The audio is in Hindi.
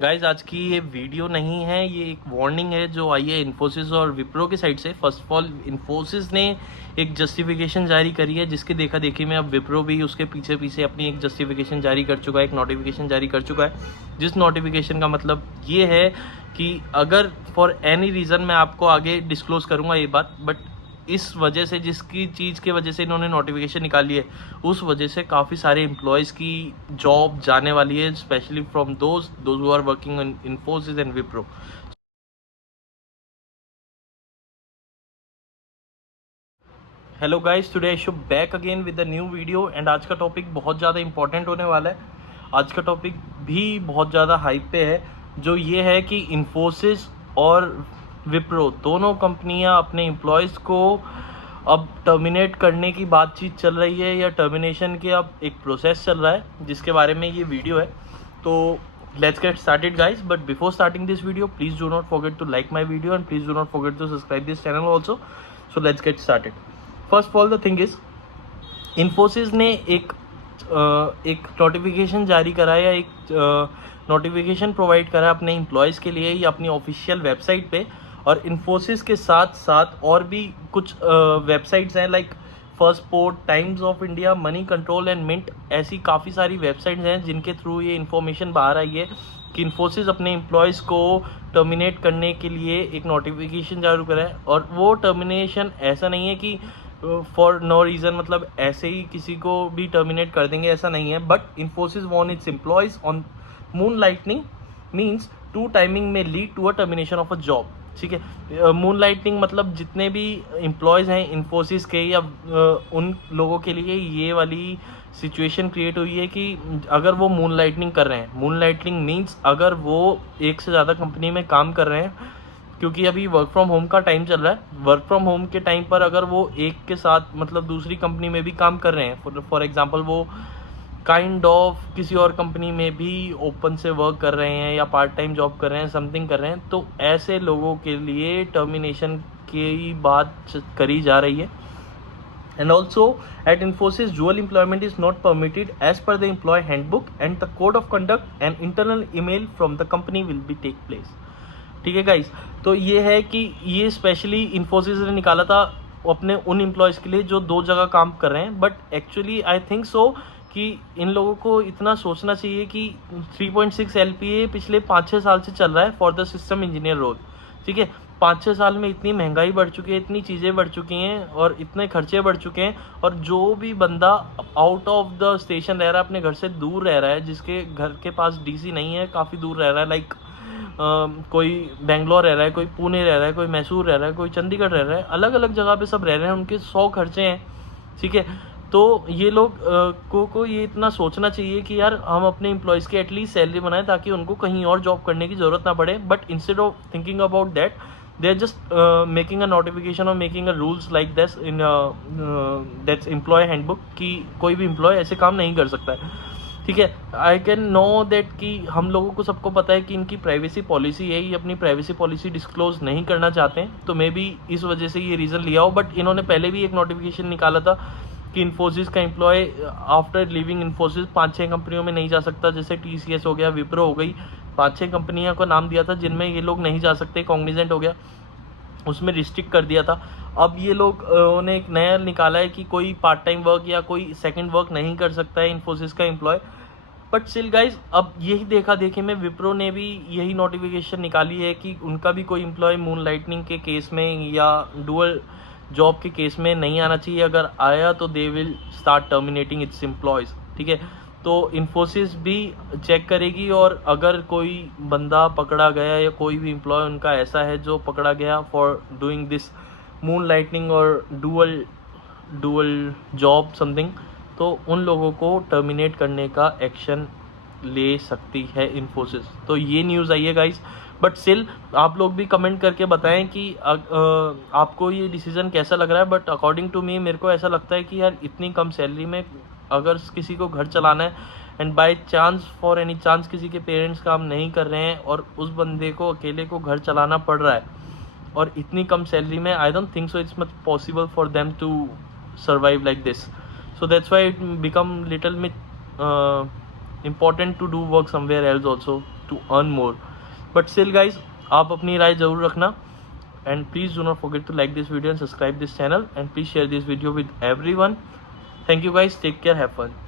गाइज आज की ये वीडियो नहीं है, ये एक वार्निंग है जो आई है इन्फोसिस और विप्रो की साइड से। फर्स्ट ऑफ ऑल इन्फोसिस ने एक जस्टिफिकेशन जारी करी है, जिसके देखा देखी में अब विप्रो भी उसके पीछे पीछे अपनी एक जस्टिफिकेशन जारी कर चुका है, एक नोटिफिकेशन जारी कर चुका है। जिस नोटिफिकेशन का मतलब ये है कि अगर फॉर एनी रीज़न, मैं आपको आगे डिस्क्लोज करूँगा ये बात, बट इस वजह से, जिसकी चीज़ के वजह से इन्होंने नोटिफिकेशन निकाली है, उस वजह से काफ़ी सारे एम्प्लॉयज़ की जॉब जाने वाली है, specially from those who are working in Infosys and Wipro. Hello guys, today I show back again with a new video and आज का टॉपिक बहुत ज़्यादा इंपॉर्टेंट होने वाला है। आज का टॉपिक भी बहुत ज़्यादा हाइप पे है, जो ये है कि इन्फोसिस और विप्रो दोनों कंपनियां अपने एम्प्लॉयज़ को अब टर्मिनेट करने की बातचीत चल रही है, या टर्मिनेशन के अब एक प्रोसेस चल रहा है, जिसके बारे में ये वीडियो है। तो let's get started guys, but before starting this video, please do not forget to like my video and please do not forget to subscribe this channel also. So let's get started. First of all, the thing is, Infosys ने एक नोटिफिकेशन जारी करा है, या एक नोटिफिकेशन प्रोवाइड करा अपने एम्प्लॉयज़ के लिए या अपनी ऑफिशियल वेबसाइट पे। और इन्फोसिस के साथ साथ और भी कुछ वेबसाइट्स हैं, like Firstpost, Times of India, Moneycontrol and Mint. ऐसी काफ़ी सारी वेबसाइट्स हैं जिनके थ्रू ये इन्फॉर्मेशन बाहर आई है कि इन्फोसिस अपने एम्प्लॉयज़ को टर्मिनेट करने के लिए एक नोटिफिकेशन जारी करा है। और वो टर्मिनेशन ऐसा नहीं है कि फॉर नो रीज़न, मतलब ऐसे ही किसी को भी टर्मिनेट कर देंगे, ऐसा नहीं है। But Infosys want its employees on moon lightning means to timing में lead to a termination of a job. ठीक है, मून लाइटनिंग मतलब जितने भी एम्प्लॉयज़ हैं इन्फोसिस के, या उन लोगों के लिए ये वाली सिचुएशन क्रिएट हुई है कि अगर वो मून लाइटनिंग कर रहे हैं, मून लाइटनिंग मीन्स अगर वो एक से ज़्यादा कंपनी में काम कर रहे हैं, क्योंकि अभी वर्क फ्रॉम होम का टाइम चल रहा है। वर्क फ्रॉम होम के टाइम पर अगर वो एक के साथ मतलब दूसरी कंपनी में भी काम कर रहे हैं, फॉर एग्जांपल वो काइंड ऑफ किसी और कंपनी में भी ओपन से वर्क कर रहे हैं या पार्ट टाइम जॉब कर रहे हैं, समथिंग कर रहे हैं, तो ऐसे लोगों के लिए टर्मिनेशन की बात करी जा रही है। And also at Infosys, dual employment is not permitted as per the employee handbook and the code of conduct, and internal email from the company will be take place. ठीक है गाइस, तो ये है कि ये स्पेशली इन्फोसिस ने निकाला था अपने उन एम्प्लॉयज़ के लिए जो दो जगह काम कर रहे हैं। But actually I think so कि इन लोगों को इतना सोचना चाहिए कि 3.6 LPA पिछले 5-6 साल से चल रहा है for the system engineer role. ठीक है, 5-6 साल में इतनी महंगाई बढ़ चुकी है, इतनी चीज़ें बढ़ चुकी हैं और इतने खर्चे बढ़ चुके हैं। और जो भी बंदा आउट ऑफ द स्टेशन रह रहा है, अपने घर से दूर रह रहा है, जिसके घर के पास डीसी नहीं है, काफ़ी दूर रह रहा है, लाइक कोई बेंगलोर रह रहा है, कोई पुणे रह रहा है, कोई मैसूर रह रहा है, कोई चंडीगढ़ रह रहा है, अलग अलग जगह पे सब रह रहे हैं, उनके 100 खर्चे हैं। ठीक है, तो ये लोग को ये इतना सोचना चाहिए कि यार हम अपने एम्प्लॉयज़ की एटलीस्ट सैलरी बनाएं ताकि उनको कहीं और जॉब करने की ज़रूरत ना पड़े। But instead of thinking about that, they are just making a notification or making a rules like this in that's employee handbook कि कोई भी एम्प्लॉय ऐसे काम नहीं कर सकता है। ठीक है, आई कैन नो दैट कि हम लोगों को सबको पता है कि इनकी प्राइवेसी पॉलिसी है, ये अपनी प्राइवेसी पॉलिसी डिस्क्लोज नहीं करना चाहते हैं, तो मे बी इस वजह से ये रीज़न लिया हो। बट इन्होंने पहले भी एक नोटिफिकेशन निकाला था कि इन्फोसिस का एम्प्लॉय आफ्टर लिविंग इन्फोसिस 5-6 कंपनियों में नहीं जा सकता, जैसे TCS हो गया, विप्रो हो गई, 5-6 कंपनियों का नाम दिया था जिनमें ये लोग नहीं जा सकते। कॉग्निजेंट हो गया, उसमें रिस्ट्रिक्ट कर दिया था। अब ये लोग ने एक नया निकाला है कि कोई पार्ट टाइम वर्क या कोई सेकंड वर्क नहीं कर सकता है इन्फोसिस का एम्प्लॉय। बट स्टिल गाइज, अब यही देखा देखी में विप्रो ने भी यही नोटिफिकेशन निकाली है कि उनका भी कोई एम्प्लॉय मून लाइटनिंग के केस में या डुअल जॉब के केस में नहीं आना चाहिए। अगर आया तो they will start terminating it's employees. ठीक है, तो इन्फोसिस भी चेक करेगी, और अगर कोई बंदा पकड़ा गया या कोई भी एम्प्लॉय उनका ऐसा है जो पकड़ा गया for doing this moon lightning और डुअल जॉब समथिंग, तो उन लोगों को टर्मिनेट करने का एक्शन ले सकती है इन्फोसिस। तो ये न्यूज़ आई है गाइस। बट स्टिल आप लोग भी कमेंट करके बताएं कि आपको ये डिसीज़न कैसा लग रहा है। बट अकॉर्डिंग टू मी, मेरे को ऐसा लगता है कि यार इतनी कम सैलरी में अगर किसी को घर चलाना है, and by chance for any chance किसी के पेरेंट्स काम नहीं कर रहे हैं और उस बंदे को अकेले को घर चलाना पड़ रहा है, और इतनी कम सैलरी में, I don't think so it's much possible for them to survive like this. So that's why it become little bit important to do work somewhere else also. to earn more. But still guys, आप अपनी राय ज़रूर रखना, and please do not forget to like this video and subscribe this channel, and please share this video with everyone. Thank you guys, take care, have fun.